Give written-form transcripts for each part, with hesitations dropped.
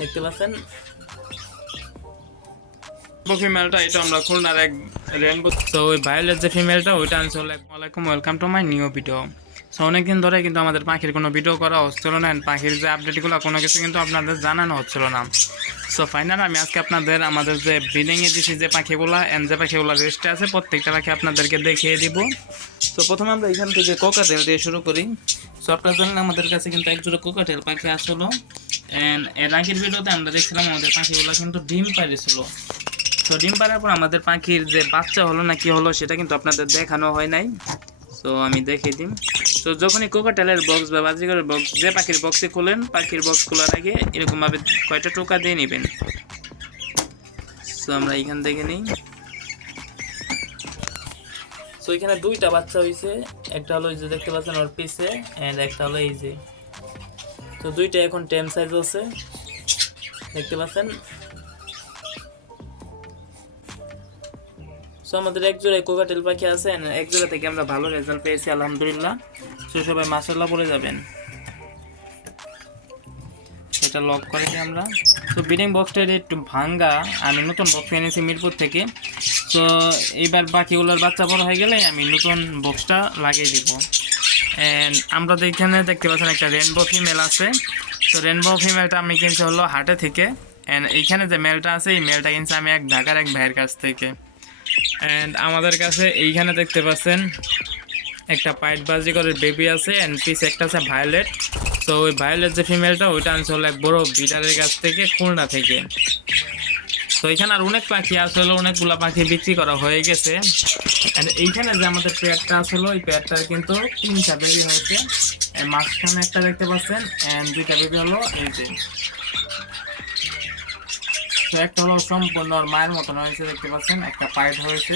দেখতে পাচ্ছেন ফিমেলটা, এটা আমরা খুলনার এক রেনবো। তো ওই ভায়োলেট যে ফিমেলটা ওইটা আনছে। ওয়ালাইকুম, welcome to my new video. So অনেকদিন ধরে কিন্তু আমাদের পাখির কোনো ভিডিও করা হচ্ছিল না, পাখির যে আপডেটগুলো কোনো কিছু কিন্তু আপনাদের জানানো হচ্ছিল না। সো ফাইনাল আমি আজকে আপনাদের আমাদের যে ব্রিডিংয়ে দিছি যে পাখিগুলো এন্ড যে পাখিগুলো রেস্টে আছে প্রত্যেকটা পাখি আপনাদেরকে দেখিয়ে দিব। সো প্রথমে আমরা এখান থেকে কোকাটেল দিয়ে শুরু করি। সো আপনারা জানেন আমাদের কাছে কিন্তু একজোড়া কোকাটেল পাখি আসলো, এন্ড এর আগের ভিডিওতে আমরা দেখছিলাম আমাদের পাখিগুলো কিন্তু ডিম পাড়িয়েছিল। তো ডিম পাড়ার পর আমাদের পাখির যে বাচ্চা হলো না কি হলো সেটা কিন্তু আপনাদের দেখানো হয় নাই। তো আমি দেখিয়ে দিই। তো যখনই কোকাটেলের বক্স বা বাজিগরের বক্স যে পাখির বক্সে খোলেন, পাখির বক্স খোলার আগে এরকমভাবে কয়টা টোকা দিয়ে নেবেন। সো আমরা এইখান থেকে নিই। সো এখানে দুইটা বাচ্চা হয়েছে, একটা হলো এই যে দেখতে পাচ্ছেন ওর পিছে, এন্ড একটা হলো এই যে। তো দুইটা এখন টেম সাইজ আছে দেখতে পাচ্ছেন। সো আমাদের এক জোড়ায় কোকাটেল পাখি আছে, এক জোড়া থেকে আমরা ভালো রেজাল্ট পেয়েছি আলহামদুলিল্লাহ। সো সবাই মাশাআল্লাহ বলে যাবেন। এটা লক করে দিই আমরা। তো ব্রিডিং বক্সটা একটু ভাঙ্গা, আমি নতুন বক্স এনেছি মিরপুর থেকে। তো এইবার বাকিগুলোর বাচ্চা বড় হয়ে গেলে আমি নতুন বক্সটা লাগিয়ে দিব। অ্যান্ড আমরা এখানে দেখতে পাচ্ছেন একটা রেনবো ফিমেল আছে। তো রেনবো ফিমেলটা আমি কিনছি হলো হাটে থেকে, অ্যান্ড এইখানে যে মেলটা আছে এই মেলটা কিনছি আমি ঢাকার এক ভাইয়ের কাছ থেকে। অ্যান্ড আমাদের কাছে এইখানে দেখতে পাচ্ছেন একটা পাইট বাজি করে বেবি আছে, অ্যান্ড পিস একটা আছে ভায়োলেট। তো ওই ভায়োলেট যে ফিমেলটা ওইটা আনছে হলো এক বড় বিডারের কাছ থেকে, খুলনা থেকে। তো এখানে আর অনেক পাখি আসলে অনেকগুলো পাখি বিক্রি করা হয়ে গেছে। অ্যান্ড এইখানে যে আমাদের পেয়ারটা আসলো এই পেয়ারটার কিন্তু 3টা বেবি হয়েছে। মাঝখানে একটা দেখতে পাচ্ছেন, অ্যান্ড 2টা বেবি হলো এই যে। তো একটা হলো সম্পূর্ণ মায়ের মতন হয়েছে দেখতে পাচ্ছেন, একটা পাইট হয়েছে।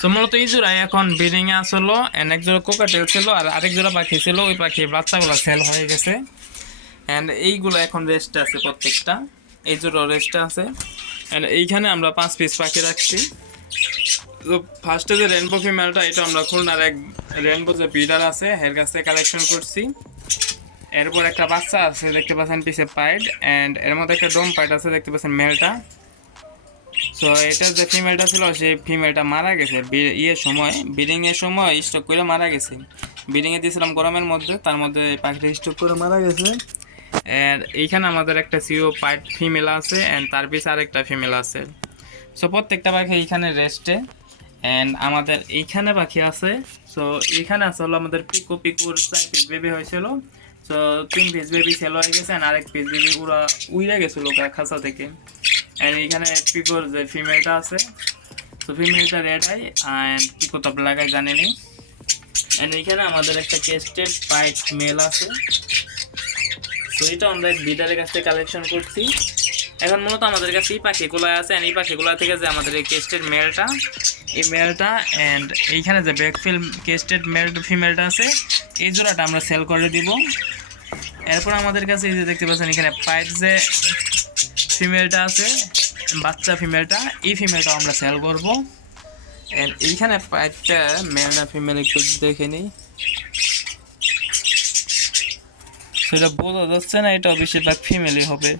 তো মূলত এই জোড়ায় এখন ব্রিডিং এ আসলো, এক জোড়া কোকাটেল ছিল আর আরেক জোড়া পাখি ছিল, ওই পাখির বাচ্চাগুলো সেল হয়ে গেছে। অ্যান্ড এইগুলো এখন রেস্টে আছে প্রত্যেকটা, এই জোড়া রেস্টে আছে। অ্যান্ড এইখানে আমরা 5 পিস পাখি রাখছি। তো ফার্স্টে যে রেনবো ফিমেলটা এটা আমরা খুলনার এক রেনবো যে ব্রিডার আছে এর কাছ থেকে কালেকশন করছি। এরপর একটা বাচ্চা আছে দেখতে পাচ্ছেন পিছে পাইড, অ্যান্ড এর মধ্যে একটা ডোম পাইড আছে দেখতে পাচ্ছেন মেলটা। সো এটা যে ফিমেলটা ছিল সেই ফিমেলটা মারা গেছে সময়, ব্রিডিংয়ের সময় স্টক করে মারা গেছে। ব্রিডিংয়ে দিয়েছিলাম গরমের মধ্যে, তার মধ্যে পাখিটা স্টক করে মারা গেছে। অ্যান্ড এইখানে আমাদের একটা সিও পাইট ফিমেল আছে, অ্যান্ড তার পিছে আরেকটা ফিমেল আছে। সো প্রত্যেকটা পাখি এইখানে রেস্টে। অ্যান্ড আমাদের এইখানে পাখি আছে। সো এইখানে আছে হলো আমাদের পিকুর 4 পিস বেবি হয়েছিল। সো 3 পিস বেবি সেল হয়ে গেছে, আর আরেক পিস বেবি উড়ে গেছিলো খাঁচা থেকে। অ্যান্ড এইখানে পিকোর যে ফিমেলটা আছে, তো ফিমেলটা রেড আই, অ্যান্ড পিকো তো ব্ল্যাক আই জানেনি। অ্যান্ড এইখানে আমাদের একটা কেস্টেড পাইট মেল আছে। তো এটা আমরা এক বিডারের কাছ থেকে কালেকশন করছি। এখন মূলত আমাদের কাছে এই পাখিগুলো আছে, এই পাখিগুলো থেকে যে আমাদের এই কেস্টেড মেলটা, এই মেলটা অ্যান্ড এইখানে যে ব্যাকফিল কেস্টেড মেল ফিমেলটা আছে এই জোড়াটা আমরা সেল করে দিব। এরপর আমাদের কাছে এই যে দেখতে পাচ্ছেন এখানে পাইট যে ফিমেলটা আছে, বাচ্চা ফিমেলটা, এই ফিমেলটা আমরা সেল করব। এন্ড এইখানে পাইটটা মেল না ফিমেল একটু দেখে নিই। সেটা বোঝা যাচ্ছে না, এটা বেশিরভাগ ফিমেলই হবে।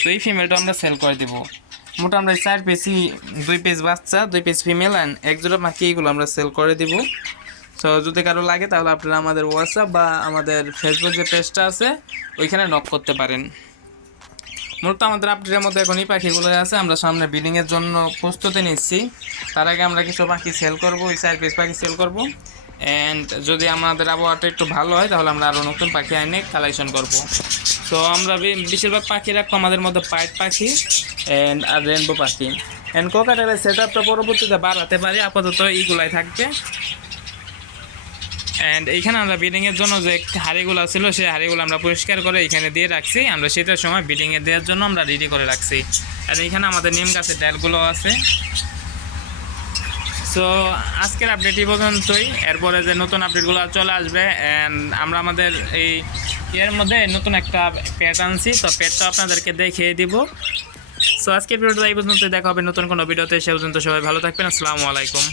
তো এই ফিমেলটা আমরা সেল করে দিব। মোটা আমরা 4 পিসই, 2 পিস বাচ্চা, 2 পিস ফিমেল অ্যান্ড এক জোড়া বাকি, এইগুলো আমরা সেল করে দিব। সো যদি কারো লাগে তাহলে আপনারা আমাদের হোয়াটসঅ্যাপ বা আমাদের ফেসবুক যে পেজটা আছে ওইখানে নক করতে পারেন। মূলত আমাদের আপডেটের মধ্যে এখন এই পাখিগুলো আছে, আমরা সামনে ব্রিডিংয়ের জন্য প্রস্তুতি নিচ্ছি। তার আগে আমরা কিছু পাখি সেল করবো, ওই 4 পিস পাখি সেল করবো। অ্যান্ড যদি আমাদের আবহাওয়াটা একটু ভালো হয় তাহলে আমরা আরও নতুন পাখি এনে কালেকশন করব। তো আমরা বেশিরভাগ পাখি রাখবো আমাদের মধ্যে পাইট পাখি অ্যান্ড আর রেনবো পাখি। অ্যান্ড কোকাটেলের সেট আপটা পরবর্তীতে বাড়াতে পারি, আপাতত এইগুলাই থাকবে। অ্যান্ড এইখানে আমরা ব্রিডিংয়ের জন্য যে হাঁড়িগুলো ছিল সেই হাঁড়িগুলো আমরা পরিষ্কার করে এখানে দিয়ে রাখছি, আমরা শীতের সময় ব্রিডিংয়ে দেওয়ার জন্য আমরা রেডি করে রাখছি। আর এইখানে আমাদের নিম গাছের ডালগুলো আছে। সো আজকের আপডেট এই পর্যন্তই, এরপরে যে নতুন আপডেটগুলো চলে আসবে। অ্যান্ড আমরা আমাদের এই এর মধ্যে নতুন একটা প্যাট আনছি, তো প্যাটটা আপনাদেরকে দেখিয়ে দিব। সো আজকের ভিডিওটা এই পর্যন্ত, দেখা হবে নতুন কোনো ভিডিওতে। সে পর্যন্ত সবাই ভালো থাকবেন। আসসালামু আলাইকুম।